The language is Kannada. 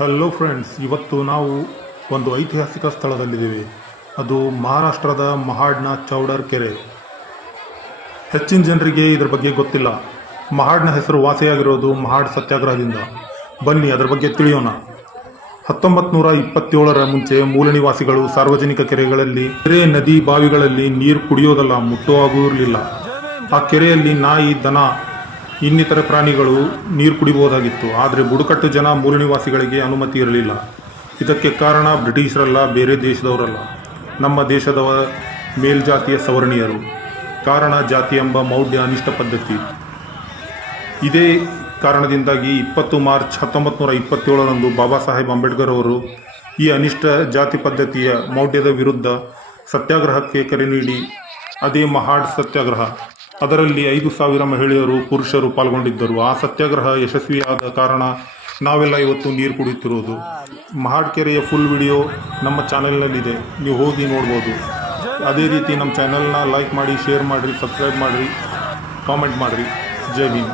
ಹಲೋ ಫ್ರೆಂಡ್ಸ್, ಇವತ್ತು ನಾವು ಒಂದು ಐತಿಹಾಸಿಕ ಸ್ಥಳದಲ್ಲಿದ್ದೇವೆ. ಅದು ಮಹಾರಾಷ್ಟ್ರದ ಮಹಾಡ್ನ ಚೌಡರ್ ಕೆರೆ. ಹೆಚ್ಚಿನ ಜನರಿಗೆ ಇದರ ಬಗ್ಗೆ ಗೊತ್ತಿಲ್ಲ. ಮಹಾಡ್ನ ಹೆಸರು ವಾಸಿಯಾಗಿರೋದು ಮಹಾಡ್ ಸತ್ಯಾಗ್ರಹದಿಂದ. ಬನ್ನಿ ಅದರ ಬಗ್ಗೆ ತಿಳಿಯೋಣ. 1927ರ ಮುಂಚೆ ಮೂಲ ನಿವಾಸಿಗಳು ಸಾರ್ವಜನಿಕ ಕೆರೆಗಳಲ್ಲಿ, ಕೆರೆ ನದಿ ಬಾವಿಗಳಲ್ಲಿ ನೀರು ಕುಡಿಯೋದಲ್ಲ, ಮುಟ್ಟುವಾಗುತ್ತಿರಲಿಲ್ಲ. ಆ ಕೆರೆಯಲ್ಲಿ ನಾಯಿ, ದನ, ಇನ್ನಿತರ ಪ್ರಾಣಿಗಳು ನೀರು ಕುಡಿಬಹುದಾಗಿತ್ತು. ಆದರೆ ಬುಡಕಟ್ಟು ಜನ, ಮೂಲ ನಿವಾಸಿಗಳಿಗೆ ಅನುಮತಿ ಇರಲಿಲ್ಲ. ಇದಕ್ಕೆ ಕಾರಣ ಬ್ರಿಟಿಷರಲ್ಲ, ಬೇರೆ ದೇಶದವರಲ್ಲ, ನಮ್ಮ ದೇಶದ ಮೇಲ್ಜಾತಿಯ ಸವರ್ಣೀಯರು. ಕಾರಣ ಜಾತಿ ಎಂಬ ಮೌಢ್ಯ ಅನಿಷ್ಟ ಪದ್ಧತಿ. ಇದೇ ಕಾರಣದಿಂದಾಗಿ 20 ಮಾರ್ಚ್ 1927ರಂದು ಬಾಬಾ ಸಾಹೇಬ್ ಅಂಬೇಡ್ಕರ್ ಅವರು ಈ ಅನಿಷ್ಟ ಜಾತಿ ಪದ್ಧತಿಯ ಮೌಢ್ಯದ ವಿರುದ್ಧ ಸತ್ಯಾಗ್ರಹಕ್ಕೆ ಕರೆ ನೀಡಿ, ಅದೇ ಮಹಾಡ್ ಸತ್ಯಾಗ್ರಹ. ಅದರಲ್ಲಿ 5,000 ಮಹಿಳೆಯರು, ಪುರುಷರು ಪಾಲ್ಗೊಂಡಿದ್ದರು. ಆ ಸತ್ಯಾಗ್ರಹ ಯಶಸ್ವಿಯಾದ ಕಾರಣ ನಾವೆಲ್ಲ ಇವತ್ತು ನೀರು ಕುಡಿಯುತ್ತಿರುವುದು. ಮಹಾಡ್ ಕೆರೆಯ ಫುಲ್ ವಿಡಿಯೋ ನಮ್ಮ ಚಾನೆಲ್ನಲ್ಲಿದೆ, ನೀವು ಹೋಗಿ ನೋಡ್ಬೋದು. ಅದೇ ರೀತಿ ನಮ್ಮ ಚಾನೆಲ್ನ ಲೈಕ್ ಮಾಡಿ, ಶೇರ್ ಮಾಡಿರಿ, ಸಬ್ಸ್ಕ್ರೈಬ್ ಮಾಡಿರಿ, ಕಾಮೆಂಟ್ ಮಾಡಿರಿ. ಜೈ ಭೀಮ್.